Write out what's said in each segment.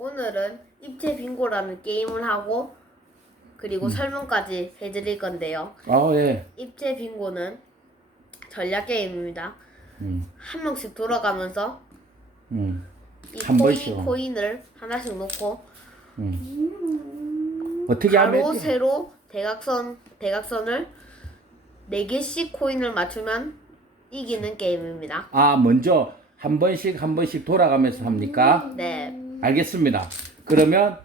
오늘은 입체 빙고라는 게임을 하고 그리고 설명까지 해드릴 건데요. 아, 예. 입체 빙고는 전략 게임입니다. 음, 한 명씩 돌아가면서 음, 이한 코인, 번씩요. 코인을 하나씩 놓고 음. 어떻게 가로, 하면 세로, 대각선, 대각선을 네 개씩 코인을 맞추면 이기는 게임입니다. 아, 먼저 한 번씩 한 번씩 돌아가면서 합니까? 네, 알겠습니다. 그러면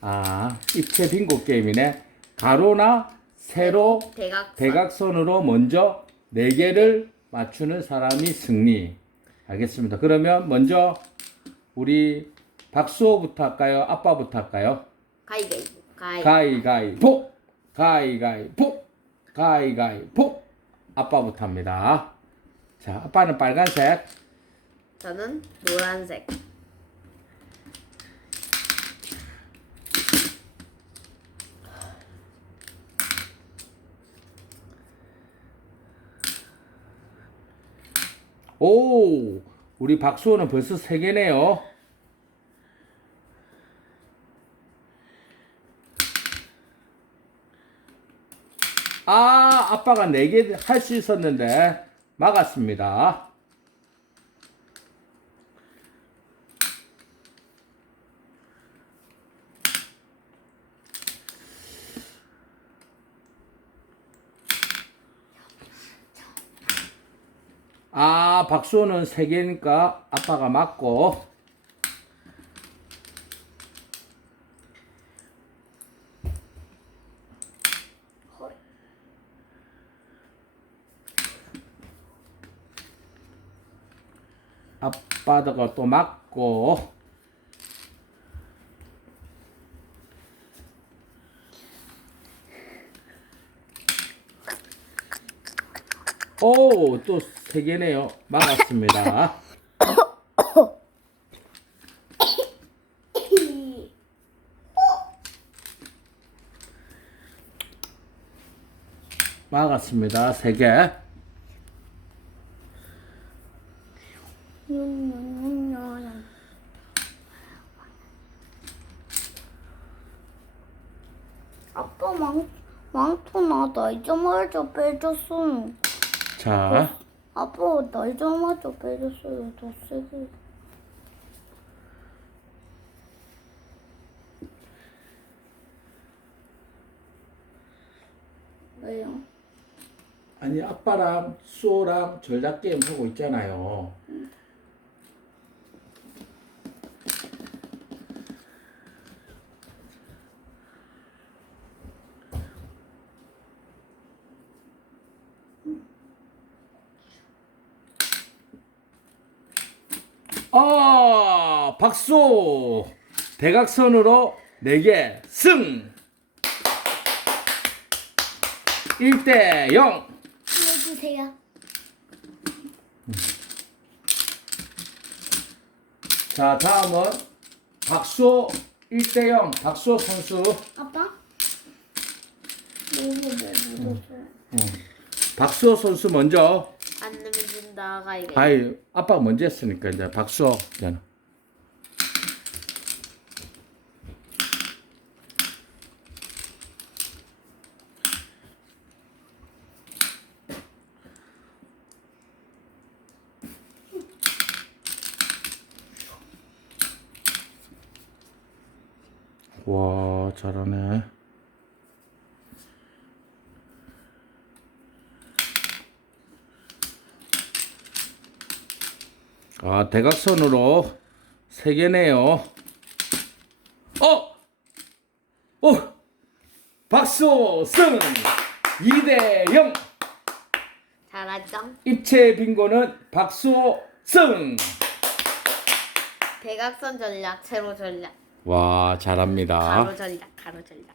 아, 입체 빙고 게임이네. 가로나 세로 대각선. 대각선으로 먼저 네 개를 맞추는 사람이 승리. 알겠습니다. 그러면 먼저 우리 박수호부터 할까요? 아빠부터 할까요? 가위바위보. 가위. 가위가위보 가위가위보 가위가위보 아빠부터 합니다. 자, 아빠는 빨간색. 저는 노란색. 오, 우리 박수호는 벌써 세 개네요. 아, 아빠가 네개할 수 있었는데 막았습니다. 아, 박수호는 세 개니까 아빠가 맞고. 아빠가 또 맞고. 오, 또 세 개네요. 막았습니다. 막았습니다. 세 개. 아빠 망 망토 나나 이자마자 빼줬어. 자, 아빠 나 이자마자 빼줬어요. 더 세게. 왜요? 아니 아빠랑 수호랑 전략 게임 하고 있잖아요. 아, 박수! 대각선으로 4개 승! 1대 0! 알려주세요. 자, 다음은 박수호 1대 0 박수호 선수. 아빠? 이거 왜 묻었어요? 박수호 선수 먼저. 진다. 가위바위보. 아이, 아빠가 먼저 했으니까 이제 박수호. 이제는. 와, 잘하네. 아, 대각선으로 세 개네요. 어! 오! 박수 승! 2대 0! 잘하죠? 입체 빙고는 박수 승! 대각선 전략, 세로 전략, 와, 잘합니다. 가로 전략, 가로 전략.